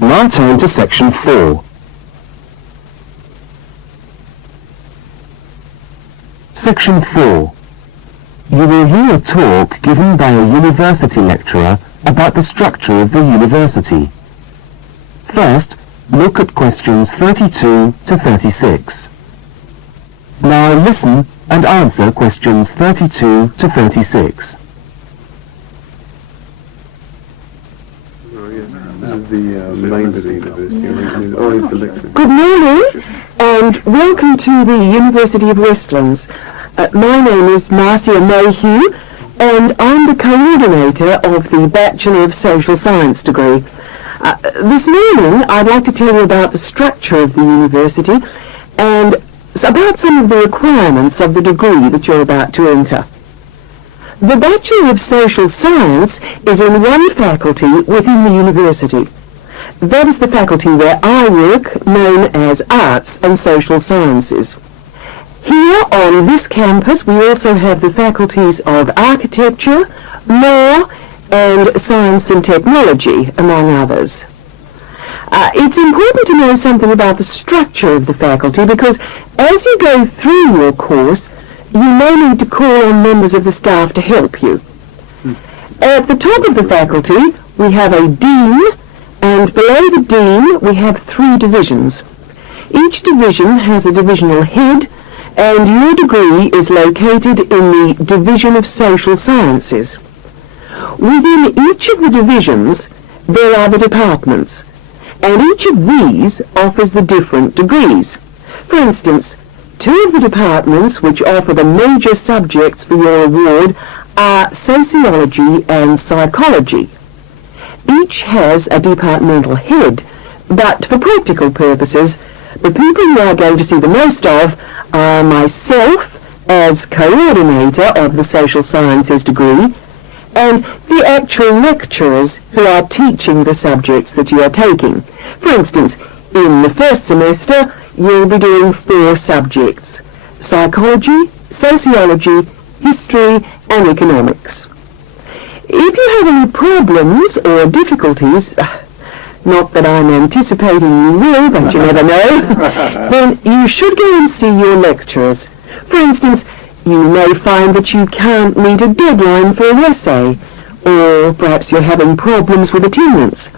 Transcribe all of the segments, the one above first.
Now turn to section 4. Section 4. You will hear a talk given by a university lecturer about the structure of the university. First, look at questions 32 to 36. Now listen and answer questions 32 to 36. Good morning and welcome to the University of Westlands. My name is Marcia Mayhew and I'm the coordinator of the Bachelor of Social Science degree. This morning I'd like to tell you about the structure of the university and about some of the requirements of the degree that you're about to enter. The Bachelor of Social Science is in one faculty within the university. That is the faculty where I work, known as Arts and Social Sciences. Here on this campus we also have the faculties of Architecture, Law and Science and Technology, among others. It's important to know something about the structure of the faculty because as you go through your course you may need to call on members of the staff to help you. At the top of the faculty we have a dean, and below the dean we have 3 divisions. Each division has a divisional head, and your degree is located in the Division of Social Sciences. Within each of the divisions there are the departments, and each of these offers the different degrees. For instance, 2 of the departments which offer the major subjects for your award are Sociology and Psychology. Each has a departmental head, but for practical purposes, the people you are going to see the most of are myself as coordinator of the Social Sciences degree, and the actual lecturers who are teaching the subjects that you are taking. For instance, in the first semester, you'll be doing 4 subjects: psychology, sociology, history and economics. If you have any problems or difficulties, not that I'm anticipating you will, but you never know, then you should go and see your lecturers. For instance, you may find that you can't meet a deadline for an essay, or perhaps you're having problems with attendance.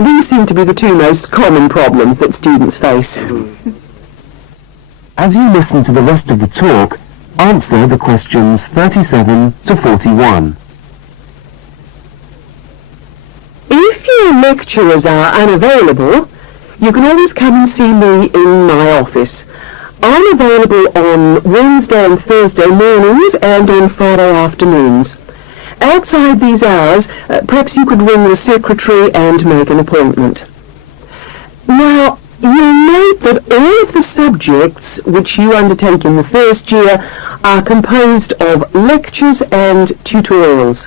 These seem to be the 2 most common problems that students face. As you listen to the rest of the talk, answer the questions 37 to 41. If your lecturers are unavailable, you can always come and see me in my office. I'm available on Wednesday and Thursday mornings and on Friday afternoons. Outside these hours, perhaps you could ring the secretary and make an appointment. Now, you'll note that all of the subjects which you undertake in the first year are composed of lectures and tutorials.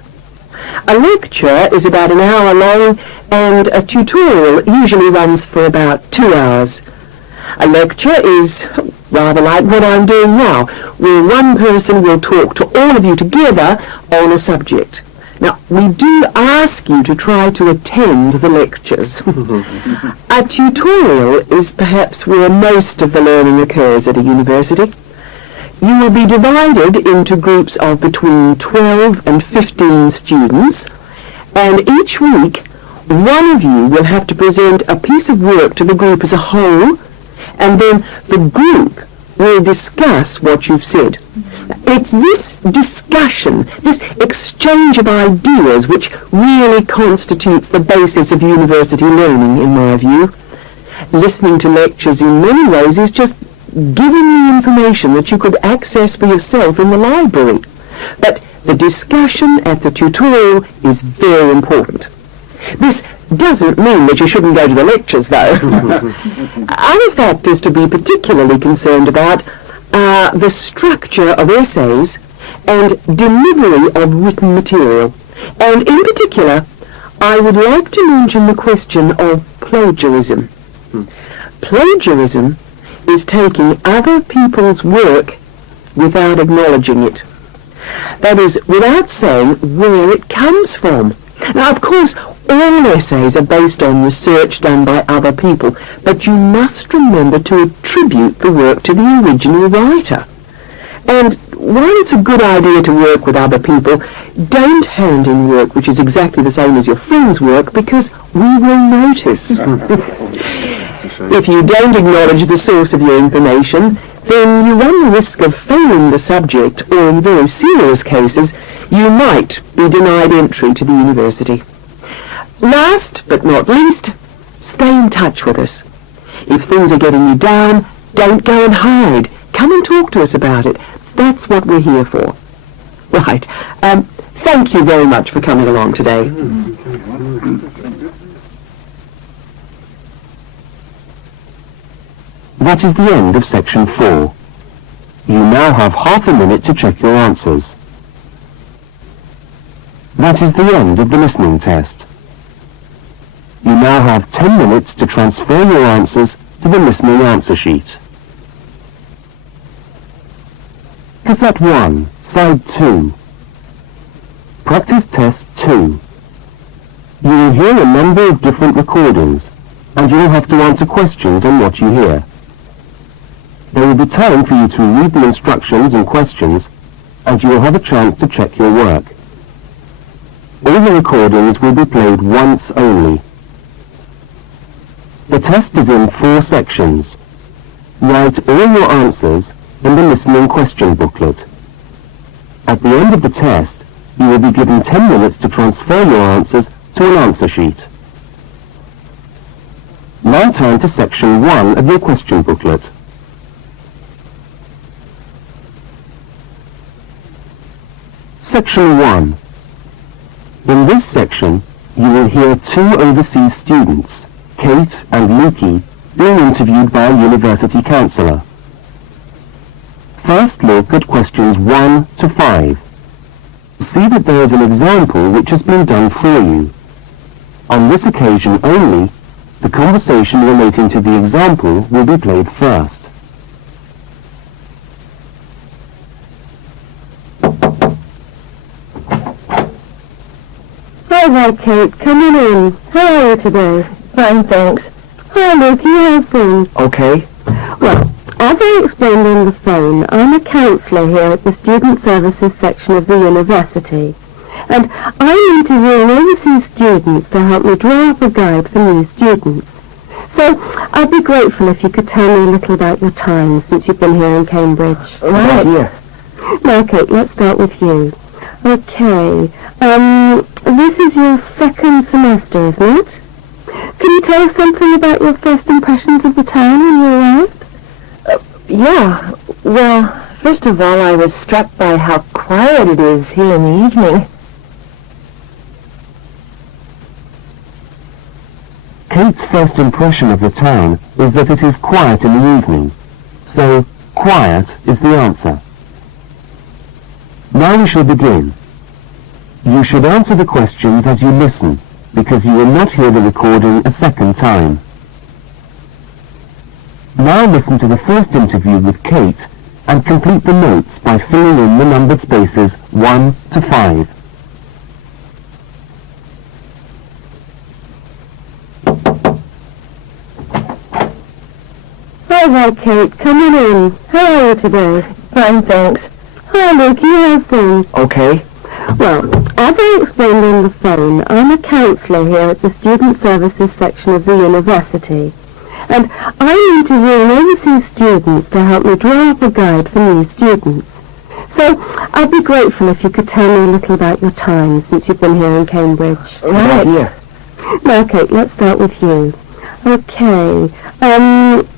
A lecture is about an hour long and a tutorial usually runs for about 2 hours. A lecture is rather like what I'm doing now, where one person will talk to all of you together on a subject. Now, we do ask you to try to attend the lectures. A tutorial is perhaps where most of the learning occurs at a university. You will be divided into groups of between 12 and 15 students, and each week one of you will have to present a piece of work to the group as a whole, and then the group will discuss what you've said. It's this discussion, this exchange of ideas, which really constitutes the basis of university learning, in my view. Listening to lectures in many ways is just giving you information that you could access for yourself in the library. But the discussion at the tutorial is very important. This doesn't mean that you shouldn't go to the lectures, though. Other factors to be particularly concerned about are the structure of essays and delivery of written material. And in particular, I would like to mention the question of plagiarism. Plagiarism is taking other people's work without acknowledging it. That is, without saying where it comes from. Now, of course, all essays are based on research done by other people, but you must remember to attribute the work to the original writer. And while it's a good idea to work with other people, don't hand in work which is exactly the same as your friend's work, because we will notice. If you don't acknowledge the source of your information, then you run the risk of failing the subject, or in very serious cases, you might be denied entry to the university. Last but not least, stay in touch with us. If things are getting you down, don't go and hide. Come and talk to us about it. That's what we're here for. Right. Thank you very much for coming along today. That is the end of section 4. You now have half a minute to check your answers. That is the end of the listening test. You now have 10 minutes to transfer your answers to the listening answer sheet. Cassette 1, Side 2. Practice Test 2. You will hear a number of different recordings, and you will have to answer questions on what you hear. There will be time for you to read the instructions and questions, and you will have a chance to check your work. All the recordings will be played once only. The test is in 4 sections. Write all your answers in the listening question booklet. At the end of the test, you will be given 10 minutes to transfer your answers to an answer sheet. Now turn to section 1 of your question booklet. Section 1. In this section, you will hear 2 overseas students, Kate and Lukey, being interviewed by a university counsellor. First look at questions 1 to 5. See that there is an example which has been done for you. On this occasion only, the conversation relating to the example will be played first. Hi there, Kate. Come on in. How are you today? Fine, thanks. Hi, Luke. How's things? Okay. Well, as I explained on the phone, I'm a counsellor here at the Student Services section of the university. And I'm interviewing overseas students to help me draw up a guide for new students. So I'd be grateful if you could tell me a little about your time since you've been here in Cambridge. Right here. Now, Kate, let's start with you. Okay. This is your second semester, isn't it? Can you tell us something about your first impressions of the town when you arrived? Yeah. Well, first of all, I was struck by how quiet it is here in the evening. Kate's first impression of the town is that it is quiet in the evening. So, quiet is the answer. Now we shall begin. You should answer the questions as you listen, because you will not hear the recording a second time. Now listen to the first interview with Kate and complete the notes by filling in the numbered spaces 1 to 5. Hi there, Kate. Come on in. How are you today? Fine, thanks. Hi, Luke. How's things? Okay. Well, as I explained on the phone, I'm a counsellor here at the Student Services section of the university. And I'm interviewing overseas students to help me draw up a guide for new students. So I'd be grateful if you could tell me a little about your time since you've been here in Cambridge. Right here. Now, Kate, let's start with you. Okay.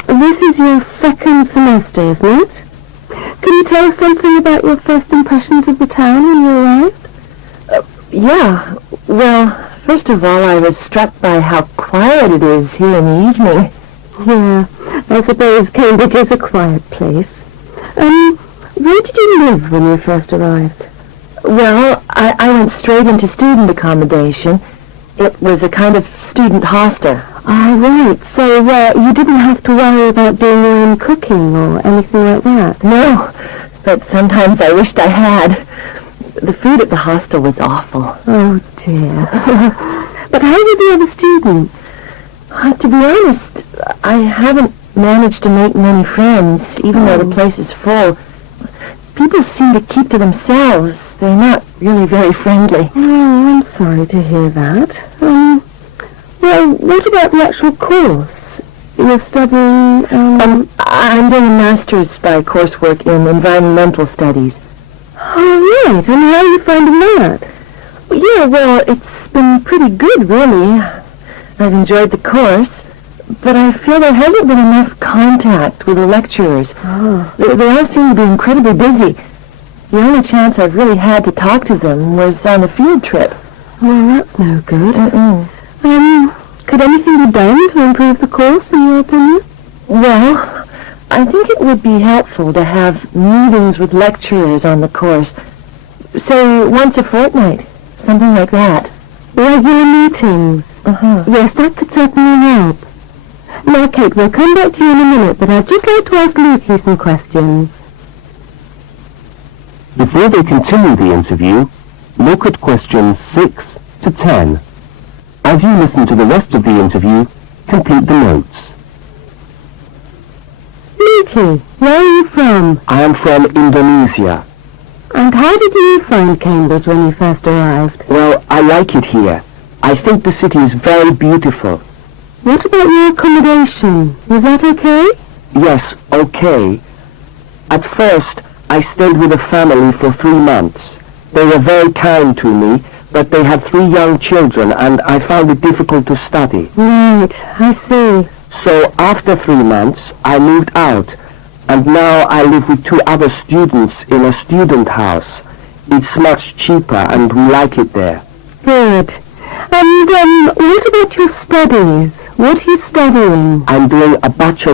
This is your second semester, isn't it? Can you tell us something about your first impressions of the town when you arrived? Yeah. Well, first of all, I was struck by how quiet it is here in the evening. Yeah, I suppose Cambridge is a quiet place. Where did you live when you first arrived? Well, I went straight into student accommodation. It was a kind of student hostel. Ah, right. So you didn't have to worry about doing your own cooking or anything like that? No, but sometimes I wished I had. The food at the hostel was awful. Oh, dear. But how were the other students? To be honest, I haven't managed to make many friends, even though the place is full. People seem to keep to themselves. They're not really very friendly. Oh, I'm sorry to hear that. Well, what about the actual course? You're studying, I'm doing a master's by coursework in environmental studies. Oh, right. And how are you finding that? Yeah, well, it's been pretty good, really. I've enjoyed the course, but I feel there hasn't been enough contact with the lecturers. Oh. They all seem to be incredibly busy. The only chance I've really had to talk to them was on a field trip. Well, that's no good. Mm-mm. Could anything be done to improve the course, in your opinion? Well, I think it would be helpful to have meetings with lecturers on the course. Say, once a fortnight. Something like that. Regular meetings? Yes, that could certainly help. Now, Kate, we'll come back to you in a minute, but I'd just like to ask Lucy some questions. Before they continue the interview, look at questions 6 to 10. As you listen to the rest of the interview, complete the notes. Lucy, where are you from? I am from Indonesia. And how did you find Cambridge when you first arrived? Well, I like it here. I think the city is very beautiful. What about your accommodation? Was that okay? Yes, okay. At first, I stayed with a family for 3 months. They were very kind to me, but they had 3 young children, and I found it difficult to study. Right, I see. So after 3 months, I moved out, and now I live with 2 other students in a student house. It's much cheaper, and we like it there. Good. And, what about your studies? What are you studying? I'm doing a bachelor